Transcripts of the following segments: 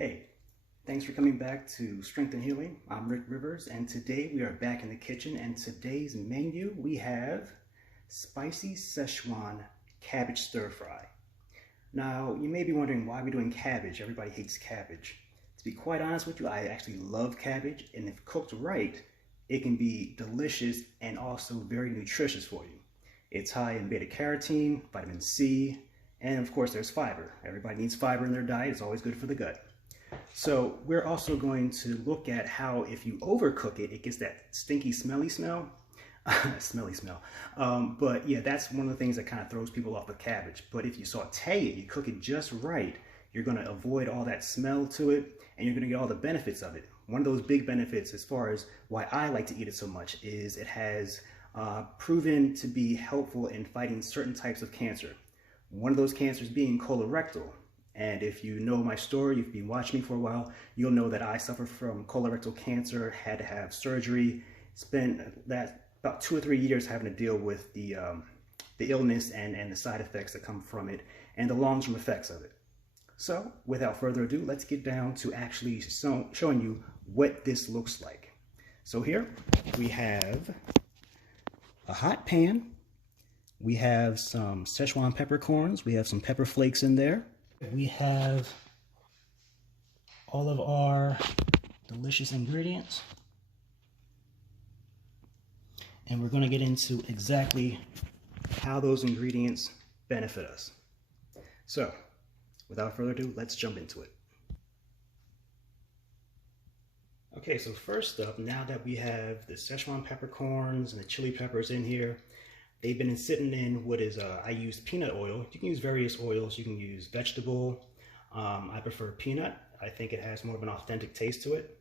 Hey, thanks for coming back to Strength and Healing. I'm Rick Rivers, and today we are back in the kitchen, and today's menu we have spicy Szechuan cabbage stir fry. Now, you may be wondering why we're doing cabbage. Everybody hates cabbage. To be quite honest with you, I actually love cabbage, and if cooked right, it can be delicious and also very nutritious for you. It's high in beta carotene, vitamin C, and of course there's fiber. Everybody needs fiber in their diet. It's always good for the gut. So we're also going to look at how if you overcook it, it gets that stinky, smelly smell. But yeah, that's one of the things that kind of throws people off with cabbage. But if you saute it, you cook it just right, you're going to avoid all that smell to it, and you're going to get all the benefits of it. One of those big benefits, as far as why I like to eat it so much, is it has proven to be helpful in fighting certain types of cancer. One of those cancers being colorectal. And if you know my story, you've been watching me for a while, you'll know that I suffer from colorectal cancer, had to have surgery, spent about 2 or 3 years having to deal with the illness and the side effects that come from it and the long-term effects of it. So without further ado, let's get down to actually showing you what this looks like. So here we have a hot pan. We have some Szechuan peppercorns. We have some pepper flakes in there. We have all of our delicious ingredients, and we're going to get into exactly how those ingredients benefit us. So without further ado, let's jump into it. Okay, so first up, now that we have the Szechuan peppercorns and the chili peppers in here, they've been sitting in what is, I use peanut oil. You can use various oils. You can use vegetable. I prefer peanut. I think it has more of an authentic taste to it.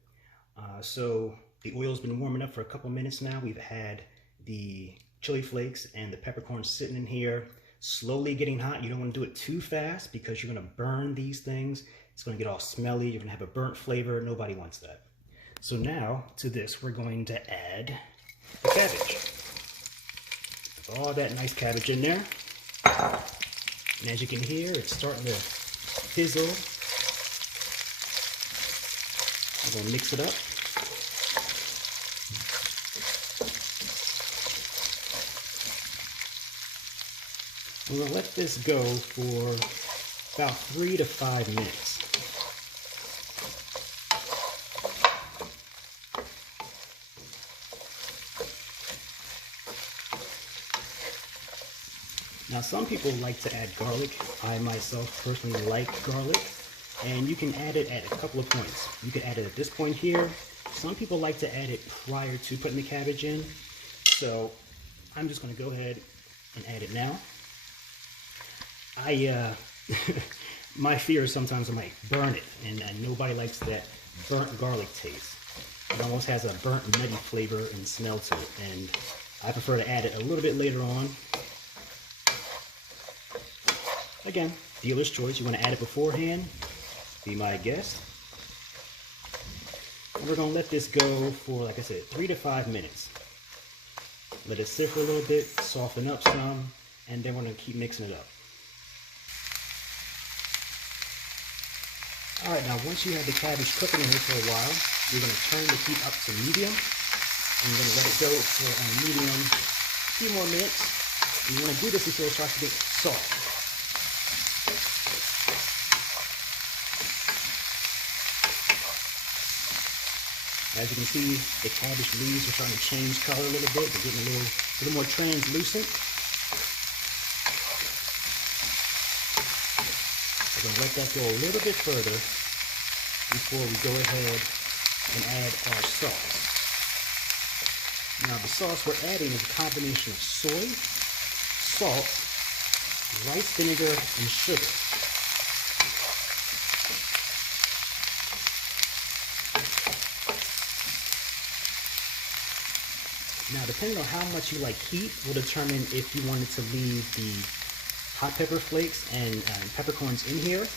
So the oil's been warming up for a couple minutes now. We've had the chili flakes and the peppercorns sitting in here, slowly getting hot. You don't want to do it too fast because you're going to burn these things. It's going to get all smelly. You're going to have a burnt flavor. Nobody wants that. So now to this, we're going to add the cabbage. All that nice cabbage in there. And as you can hear, it's starting to fizzle. I'm going to mix it up. We're going to let this go for about 3 to 5 minutes. Now, some people like to add garlic. I myself personally like garlic, and you can add it at a couple of points. You can add it at this point here. Some people like to add it prior to putting the cabbage in, so I'm just going to go ahead and add it now. My fear is sometimes I might burn it, and nobody likes that burnt garlic taste. It almost has a burnt, nutty flavor and smell to it, and I prefer to add it a little bit later on. Again, dealer's choice. You want to add it beforehand, be my guest. And we're going to let this go for, like I said, 3 to 5 minutes. Let it sit for a little bit, soften up some, and then we're going to keep mixing it up. Alright, now once you have the cabbage cooking in here for a while, you're going to turn the heat up to medium, and you're going to let it go for on medium a few more minutes. And you want to do this until it starts to get soft. As you can see, the cabbage leaves are starting to change color a little bit. They're getting a little more translucent. We're going to let that go a little bit further before we go ahead and add our sauce. Now, the sauce we're adding is a combination of soy, salt, rice vinegar, and sugar. Now, depending on how much you like heat will determine if you wanted to leave the hot pepper flakes and peppercorns in here.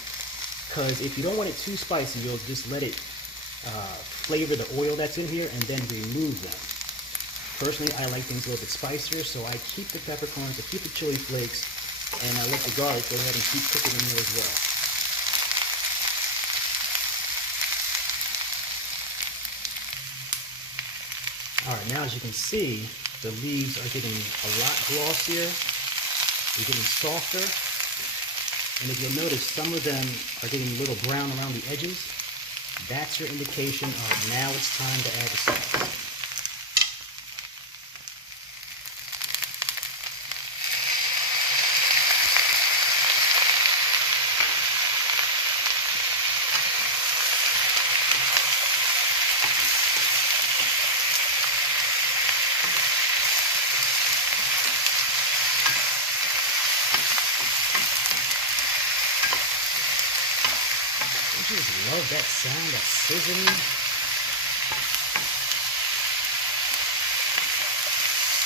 Because if you don't want it too spicy, you'll just let it flavor the oil that's in here and then remove them. Personally, I like things a little bit spicier, so I keep the peppercorns, I keep the chili flakes, and I let the garlic go ahead and keep cooking in there as well. All right, now as you can see, the leaves are getting a lot glossier. They're getting softer. And if you'll notice, some of them are getting a little brown around the edges. That's your indication of now it's time to add the salt. I just love that sound, that sizzling.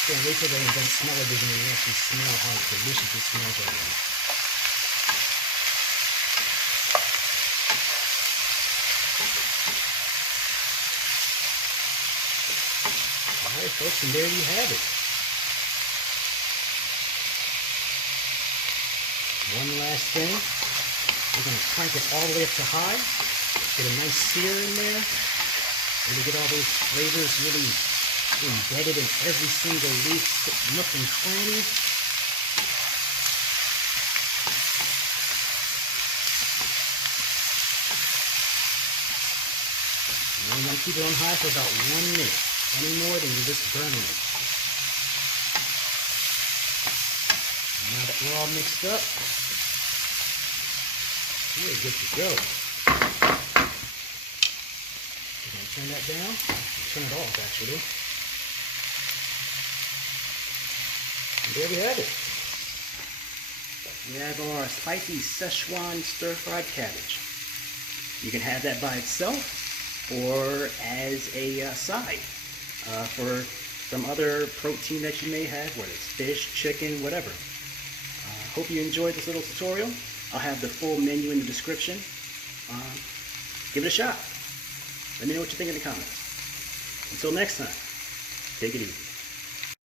Can't wait till they invent smell-o-vision and you actually smell how delicious it smells already. Alright folks, and there you have it. One last thing. We're going to crank it all the way up to high, get a nice sear in there, and we get all those flavors really embedded in every single leaf, nook and cranny. And we're going to keep it on high for about 1 minute. Any more, then you're just burning it. And now that we're all mixed up, we're good to go. We're going to turn that down. Turn it off, actually. And there we have it. We have our spicy Szechuan stir-fried cabbage. You can have that by itself or as a side for some other protein that you may have, whether it's fish, chicken, whatever. Hope you enjoyed this little tutorial. I'll have the full menu in the description. Give it a shot. Let me know what you think in the comments. Until next time, take it easy.